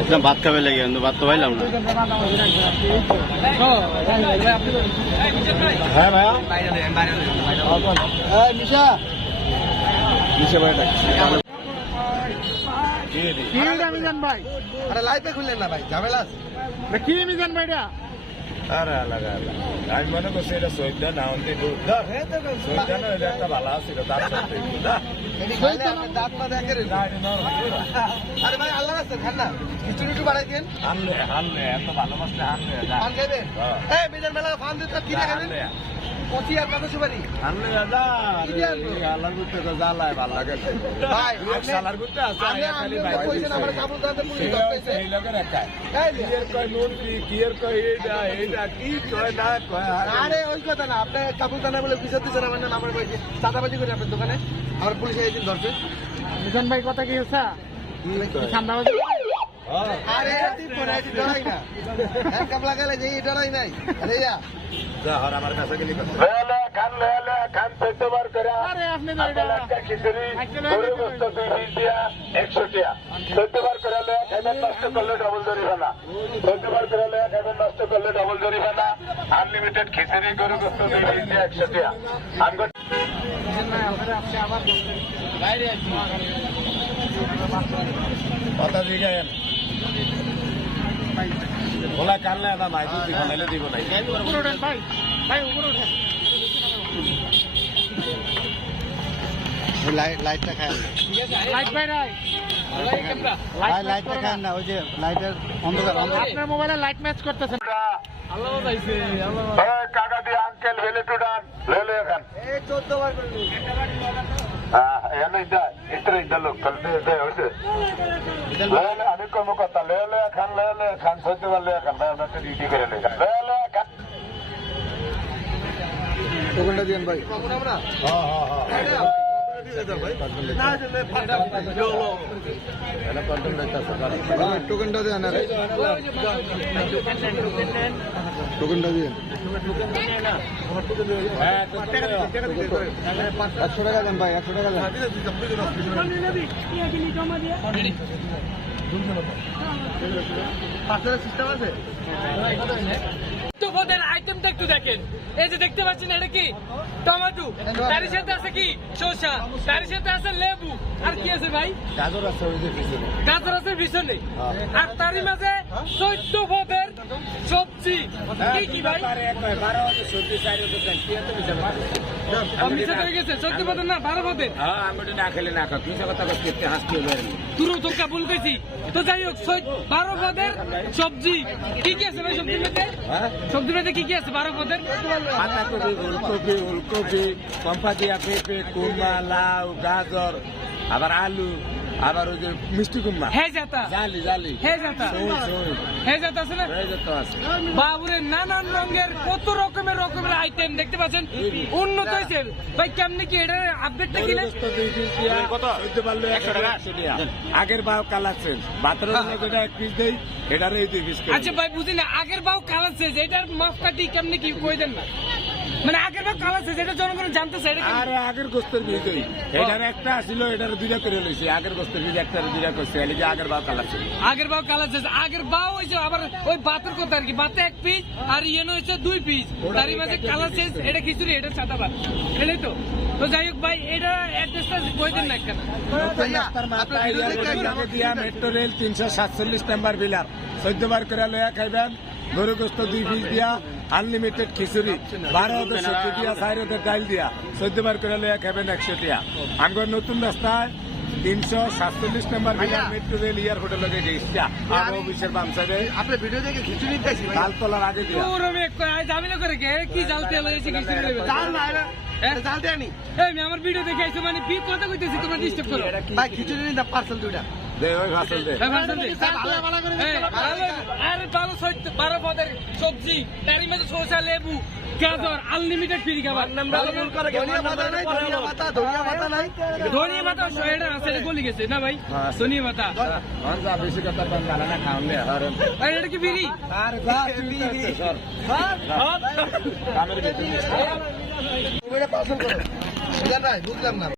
একদম ভাত খাবে লেগে কিন্তু ভাত তো পাইলাম না। হ্যাঁ ভাইয়া নিশা নিশা ভাইটা মিজান ভাই, আরে লাইফে খুললেন না ভাই, ঝামেলা আছে কি মিজান ভাইটা? আরে আলাদা আমি মনে করছি এটা সৈদা না অন্তে সৈদা না, এটা একটা ভালো আছে দাঁত আরে ভাই আল্লাহ আছে খান না, খিচুড়ি একটু বাড়াই দেন। হানলে হানলে এত ভালোবাসলে হানলে ফান খাবেন? এই মিজান মেলা ফান দিতে কি খাবেন? কচি আর কত সুপারি হানলে দাদা আল্লাহর গুতে তো জ্বালায় ভালো লাগে ভাই। সালার গুতে আছে খালি ভাই কইছেন আমার কাপড় দাতে পুরি করতেছে এই লগের একাই এই এর কই নুনকি কি এর কই এইটা কি কয় না কয়। আরে ওই কথা না, আপনি কাপড় দানা বলে পিছাতে দিছেন আমার নাম আমার কইছে চাঁদাবাজি করে আপনার দোকানে, আর পুলিশ এসে ধরছে। মিজান ভাই কথা কি হচ্ছে? চাঁদাবাজি আরে এটি পরাইটি ডরাই না, এক কাপ লাগালে যে ডরাই নাই। আরে ইয়া যা হর আমার কাছে গেলি কথা লেলে খান পেটবার করে। আরে আপনি দইডা খিচুড়ি গরু গোশত 2 দিয়া 100 টাকা 14 বার করে লে খাবেন, নষ্ট করলে ডবল জরিমানা। 14 বার করে লে খাবেন, নষ্ট করলে ডবল জরিমানা। আনলিমিটেড খিচুড়ি গরু গোশত 2 দিয়া 100 টাকা। আমগো না আপনি আবার বাইরে আছি কথা দিগায়েন বলা কানলে না মাই দুধ দিব নাইলে দিব নাই উপরে ওঠেন ভাই, ভাই উপরে ওঠেন। লাইটটা খায় লাইট ভাই লাইটটা খায় না, ওই যে লাইটের অন্ধকার আপনার মোবাইলে লাইট ম্যাচ করতেছেন। আল্লাহ বাঁচাইছে আল্লাহ। এই কাকা দি আঙ্কেল ভেলে টু ডান লেলে খান এই 14 বার করে হ্যাঁ এনে দা ইতরে দা লোক চলতে দে হইছে লেলে আমি কোন কথা লেলে খান 14 বার লেলে খান আমরা তো ডিউটি করে লেলে খান টোকনটা দেন ভাই আমরা হ্যাঁ টোকনটা দেন না টোকনটা দেন 100 টাকা দেন ভাই 100 টাকা দেন। সিস্টেম আছে আইটেমটা একটু দেখেন, এই যে দেখতে পাচ্ছেন এটা কি টমেটো, তার সাথে আছে কি শসা, তার সাথে আছে লেবু, আর কি আছে ভাই গাজর আছে, ওই যে পিছনে গাজর আছে পিছনে, আর তারই মাঝে 14 পদের সবজি। কি কি ভাই 12 সবজি 4 আমি মিছা হয়ে গেছে 14 পদের না 12 পদের। হ্যাঁ আমি এটা না খেলে না খাও, মিছা কথা করতে হাসতে হলো তুরু তো কাবুল কইছি। তো যাই হোক 12 পদের সবজি কি কি আছে ভাই সবজির মধ্যে? সবজির মধ্যে কি কি আছে 12 পদের? পাতাকপি, ফুলকপি, পম্পাদিয়া, পেঁপে, কুমড়া, লাউ, গাজর, আবার আলু, আবার ওই যে মিষ্টি কুমড়া, হেজাতা জালি জালি হেজাতা হেজাতা আছে না, হেজাতা আছে বাবুরে নানান রঙের কত রকমের আইটেম দেখতে পাচ্ছেন। উন্নত হয়েছে ভাই, কেমনে কি এটা আপডেটটা কি না কত হইতে পারলো 100 টাকা আগের বাও কালাচ্ছে বাতর যেটা 1 পিস দেই এটার এই 2 পিস। আচ্ছা ভাই বুঝি না আগের বাও কালাচ্ছে এটার মাপকাঠি কেমনে কি কই দেন না, মানে আগের বাও কালাচ্ছে যেটা জনগণ জানতেছে এটা। আর আগের গোস্তের ভিতরে এটার একটা ছিল, এটার 2টা করে লইছে। আগের গোস্তের ভিতরে একটা 2টা করছে, এই যে আগের বাও কালাচ্ছে আগের বাও হইছে। আবার ওই বাতের কথা আর কি, বাতে 1 পিস আর ইয়েন হইছে 2 পিস, তারই মাঝে কালাচ্ছে এটা খিচুড়ি, এটা সাদা ভাত, এটাই তো। তো যাই হোক ভাই এটা অ্যাড্রেসটা কই দেন না কেন? মেট্রো রেল 347 নাম্বার বিলার 14 বার করে লয়া খাইবেন, গরু গোস্ত 2 পিস দিয়া, আনলিমিটেড খিচুড়ি 12 হাজার সবজি দিয়া, 4 হাজার ডাল দিয়া 14 বার করে লয়া খাইবেন 100 টাকা। আমগর নতুন রাস্তায় 347 নাম্বার বিলার মেট্রো রেল ইয়ার হোটেল লগে গেছি আর অফিসের বাম সাইডে। আপনি ভিডিও দেখে খিচুড়ি খাইছি ভাই, ডাল তোলার আগে দিয়া পুরো মে জামিলা করে গে কি জালতে লইছি খিচুড়ি দেবে জাল না জালতে আনি। এই আমার ভিডিও দেখে আইছো মানে কি কথা কইতেছি তোমরা ডিস্টার্ব করো ভাই। খিচুড়ি নিন দা পার্সেল 2টা দে, ওই পার্সেল দে ভালো করে। আরে 12 পদের সবজি, তারই মাঝে শসা, লেবু, গাজর, আনলিমিটেড ফ্রি খাবার। ধনিয়া পাতা নাই, ধনিয়া পাতা এটা আছে, এটা গলি গেছে না ভাই ধনিয়া পাতা। বেশি কথা গালা না খাওয়ালে এটা কি ফ্রি? আর যা ফ্রি সর পার্সেল করো। বুঝলেন ভাই? বুঝলাম না।